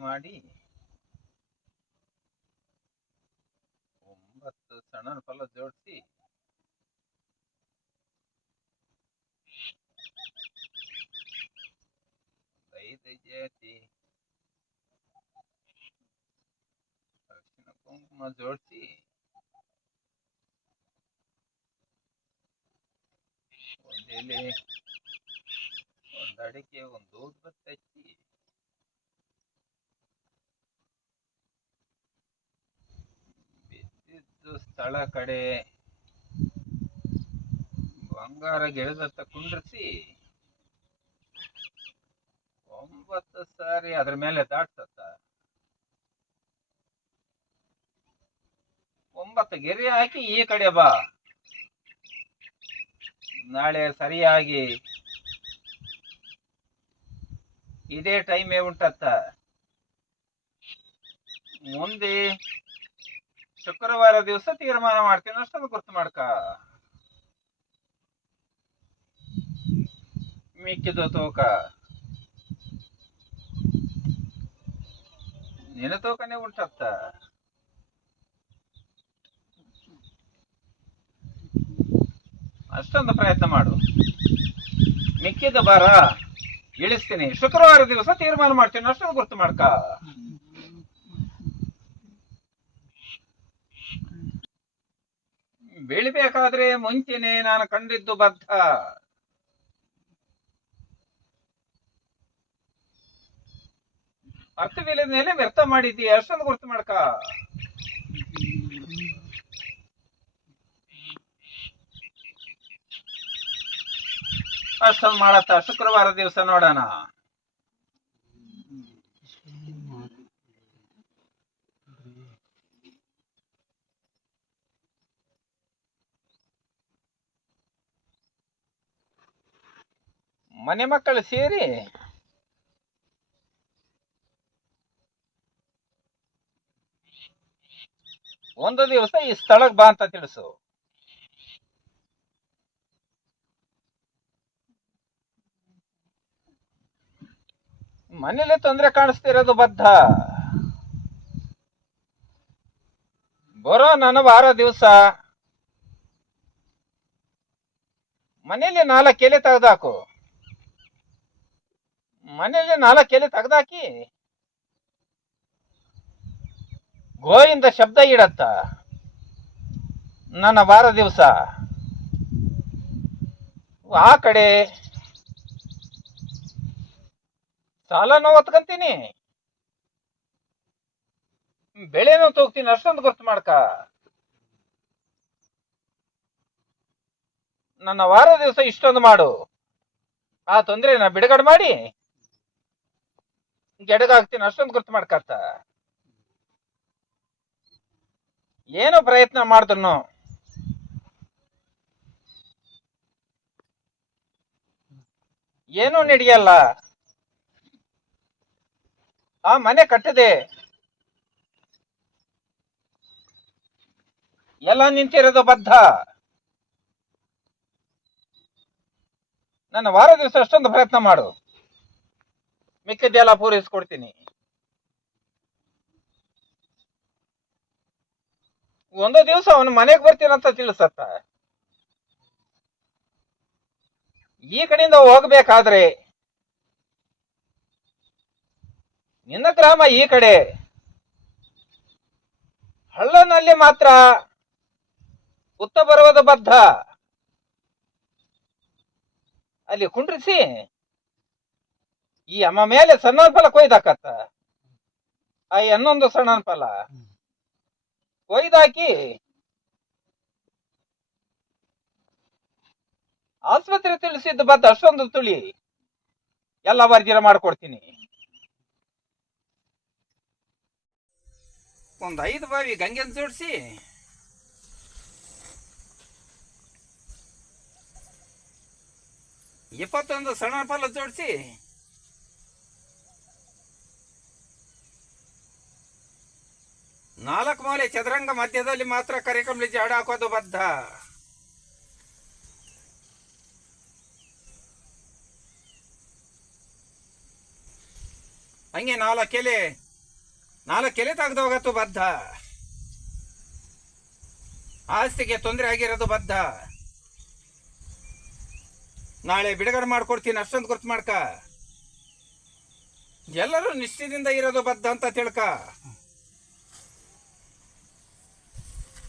ಮಾಡಿ ಒಂಬತ್ತು ಸಣ್ಣ ಫಲ ಜೋಡಿಸಿ. ಐದು ಜಾತಿ. ಅರಿಶಿನ ಕುಂಕುಮ ಜೋಡಿಸಿ. ಒಂದೆಲೆ ಒಂದು ಅಡಿಕೆ, ಒಂದು ಊದ್ಬತ್ತಿ ಹಚ್ಚಿ. ಬಿದ್ದಿದ್ದು ಸ್ಥಳ ಕಡೆ ಬಂಗಾರ ಗೆಳೆದತ್ತ ಕುಂಡ್ರಿಸಿ ಒಂಬತ್ತು ಸಾರಿ ಅದ್ರ ಮೇಲೆ ದಾಟ್ಸತ್ತ ಒಂಬತ್ತು ಗೆರೆ ಹಾಕಿ ಈ ಕಡೆ ಬಾ. ನಾಳೆ ಸರಿಯಾಗಿ ಇದೇ ಟೈಮೇ ಉಂಟತ್ತ. ಮುಂದೆ ಶುಕ್ರವಾರ ದಿವಸ ತೀರ್ಮಾನ ಮಾಡ್ತೀನಿ, ಅಷ್ಟೊಂದು ಗುರ್ತು ಮಾಡ್ಕ. ಮಿಕ್ಕಿದ ತೂಕ. ನಿನ್ನ ತೂಕನೇ ಉಂಟತ್ತ ಅಷ್ಟೊಂದು ಪ್ರಯತ್ನ ಮಾಡು. ಮಿಕ್ಕಿದ ಬಾರ. ಇಳಿಸ್ತೀನಿ. ಶುಕ್ರವಾರ ದಿವಸ ತೀರ್ಮಾನ ಮಾಡ್ತೀನಿ, ಅಷ್ಟೊಂದು ಗುರ್ತು ಮಾಡ್ಕ. ಬೆಳಿಬೇಕಾದ್ರೆ ಮುಂಚೆನೆ ನಾನು ಕಂಡಿದ್ದು ಬದ್ಧ. ಅರ್ಥವಿಲ್ಲದ ಮೇಲೆ ವ್ಯರ್ಥ ಮಾಡಿದ್ದೀಯ? ಅಷ್ಟೊಂದು ಗುರ್ತು ಮಾಡ್ಕ. ಅಷ್ಟೊಂದು ಮಾಡತ್ತ. ಶುಕ್ರವಾರ ದಿವಸ ನೋಡೋಣ. ಮನೆ ಮಕ್ಕಳು ಸೇರಿ. ಒಂದು ದಿವಸ ಈ ಸ್ಥಳಕ್ಕೆ ಬಾ ಅಂತ ತಿಳಿಸು. ಮನೇಲಿ ತೊಂದರೆ ಕಾಣಿಸ್ತಿರೋದು ಬದ್ಧ. ಬರೋ ನನ್ನ ವಾರ ದಿವಸ. ಮನೇಲಿ ನಾಲ್ಕು ಎಲೆ ತೆಗ್ದಾಕು. ಮನೇಲಿ ನಾಲ್ಕು ಎಲೆ ತೆಗ್ದಾಕಿ ಗೋಯಿಂದ ಶಬ್ದ ಇಡತ್ತ ನನ್ನ ವಾರ ದಿವಸ. ಆ ಕಡೆ ಸಾಲನೂ ಒತ್ಕಂತೀನಿ ಬೆಳೆನೂ ತೂಗ್ತೀನಿ, ಅಷ್ಟೊಂದು ಗೊತ್ತು ಮಾಡ್ಕ. ನನ್ನ ವಾರ ದಿವಸ ಇಷ್ಟೊಂದು ಮಾಡು. ಆ ತೊಂದ್ರೆ ನಾ ಬಿಡುಗಡೆ ಮಾಡಿ. ಗೆಡಗಾಗ್ತೀನಿ ಅಷ್ಟೊಂದು ಗುರ್ತು ಮಾಡ್ಕತ್ತ? ಏನೋ ಪ್ರಯತ್ನ ಮಾಡಿದ್ರು ಏನೂ ನಡೆಯಲ್ಲ? ಆ, ಮನೆ ಕಟ್ಟದೆ. ಎಲ್ಲ ನಿಂತಿರೋದು ಬದ್ಧ ನನ್ನ ವಾರ ದಿವಸ ಅಷ್ಟೊಂದು ಪ್ರಯತ್ನ ಮಾಡು. ಮಿಕ್ಕಿದ್ದೆಲ್ಲ ಪೂರೈಸ್ಕೊಡ್ತೀನಿ. ಒಂದು ದಿವಸ ಅವನು ಮನೆಗೆ ಬರ್ತೀನಂತ ತಿಳಿಸತ್ತ. ಈ ಕಡೆಯಿಂದ ಹೋಗ್ಬೇಕಾದ್ರೆ ನಿನ್ನ ಗ್ರಾಮ ಈ ಕಡೆ. ಹಳ್ಳನಲ್ಲಿ ಮಾತ್ರ ಉತ್ತ ಬರುವುದು ಬದ್ಧ. ಅಲ್ಲಿ ಕುಂಡ್ರಿಸಿ. ಈ ಅಮ್ಮ ಮೇಲೆ ಸಣ್ಣ ಫಲ ಕೊಯ್ದಾಕತ್ತ. ಆ ಇನ್ನೊಂದು ಸಣ್ಣ ಫಲ. ಕೊಯ್ದಾಕಿ ಆಸ್ಪತ್ರೆ ತಿಳಿಸಿದ್ದು ಬದ್ದ ಅಷ್ಟೊಂದು ತುಳಿ. ಎಲ್ಲ ವರ್ಜಿರ ಮಾಡ್ಕೊಡ್ತೀನಿ. ಒಂದು ಐದು ಬಾವಿ ಗಂಗೆ ಜೋಡಿಸಿ. ಇಪ್ಪತ್ತೊಂದು ಸಣ್ಣ ಫಲ ಜೋಡಿಸಿ. ನಾಲ್ಕು ಮೂಲೆ ಚದುರಂಗ ಮಧ್ಯದಲ್ಲಿ ಮಾತ್ರ ಕರಿಕಂಬಳಿ ಜಾಡ ಹಾಕೋದು ಬದ್ಧ. ಹಂಗೆ ನಾಲ್ಕು ಎಲೆ ನಾಲ್ಕು ಎಲೆ ತೆಗ್ದು ಹೋಗತ್ತು ಬದ್ಧ. ಆಸ್ತಿಗೆ ತೊಂದರೆ ಆಗಿರೋದು ಬದ್ಧ. ನಾಳೆ ಬಿಡುಗಡೆ ಮಾಡ್ಕೊಡ್ತೀನಿ ಅಷ್ಟೊಂದು ಗುರ್ತು ಮಾಡ್ಕ. ಎಲ್ಲರೂ ನಿಶ್ಚಿತದಿಂದ ಇರೋದು ಬದ್ಧ ಅಂತ ತಿಳ್ಕ.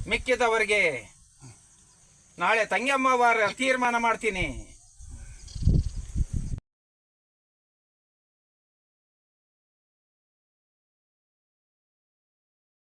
ಮಿಕ್ಕಿದವರಿಗೆ ನಾಳೆ ತಂಗಮ್ಮವಾರ ತೀರ್ಮಾನ ಮಾಡ್ತೀನಿ.